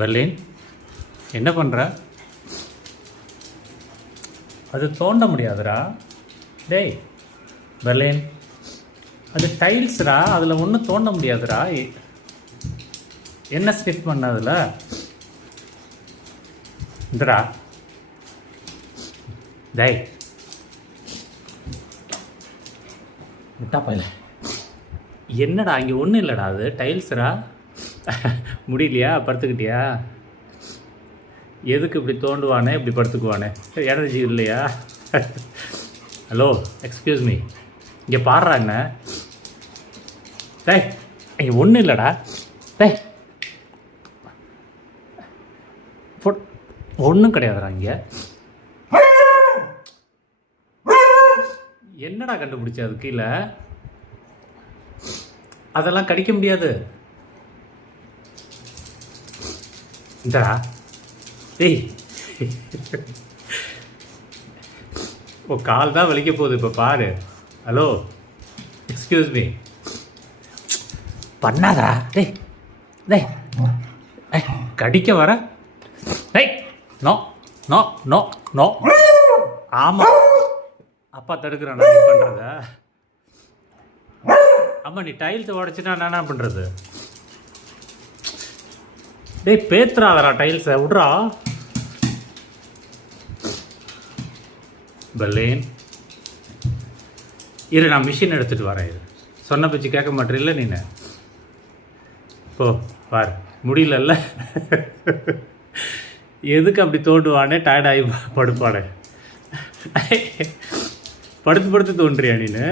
Berlin, என்ன பண்ணுற? அது தோண்ட முடியாதுடா. டேய் பெர்லின், அது டைல்ஸ்டா, அதில் ஒன்றும் தோண்ட முடியாதுடா. என்ன ஸ்டிஃப் பண்ண அதில்? இந்தடா. டேய் விட்டா போயில. என்னடா இங்கே ஒன்றும் இல்லைடா, அது டைல்ஸ்டா. முடியலையா? படுத்துக்கிட்டியா? எதுக்கு இப்படி தோண்டுவானே, இப்படி படுத்துக்குவானே? எனர்ஜி இல்லையா? ஹலோ, எக்ஸ்கியூஸ் மீ, இங்கே பாடுறா என்ன? டேய் இங்கே ஒன்றும் இல்லைடா. டேய் ஒன்றும் கிடையாதுடா இங்கே. என்னடா கண்டுபிடிச்ச அது கீழே? அதெல்லாம் கடிக்க முடியாது. இந்தடா. டேய் ஓ, கால் தான் வலிக்க போகுது இப்போ பாரு. ஹலோ, எக்ஸ்கியூஸ் மீ, பண்ணாதா? டேய் டேய் கடிக்க வர? டேய் நோ நோ நோ நோ. ஆமாம், அப்பா தடுக்கிறான் நீ பண்ணுறத. ஆமாம், நீ டைல்ஸ் உடச்சினா நான் என்ன பண்ணுறது? டேய் பேத்துறாதரா டைல்ஸை, விட்றா. பெர்லின் இரு, நான் மிஷின் எடுத்துகிட்டு வரேன். இது சொன்ன பேச்சு கேட்க மாட்டேறில்ல நீ? போ பார், முடியலல்ல. எதுக்கு அப்படி தோண்டுவானே? டயர்டாகி படுப்பானே. படுத்து படுத்து தோன்றியா நீனு?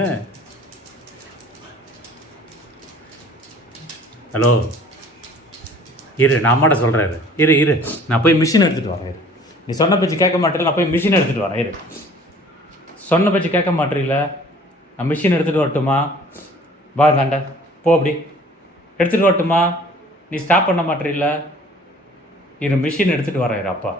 ஹலோ இரு, நான் அம்மாட்ட சொல்கிறேன். இரு இரு, நான் போய் மிஷின் எடுத்துகிட்டு வரேன். நீ சொன்ன பேச்சு கேட்க மாட்டேல, நான் போய் மிஷின் எடுத்துகிட்டு வரேன். இரு, சொன்ன பேச்சு கேட்க மாட்டேறில்ல, நான் மிஷின் எடுத்துகிட்டு வரட்டுமா? வா தாண்ட, போ, அப்படி எடுத்துகிட்டு வரட்டுமா? நீ ஸ்டாப் பண்ண மாட்டேறில்ல? இரு, மிஷின் எடுத்துகிட்டு வரேன் அப்பா.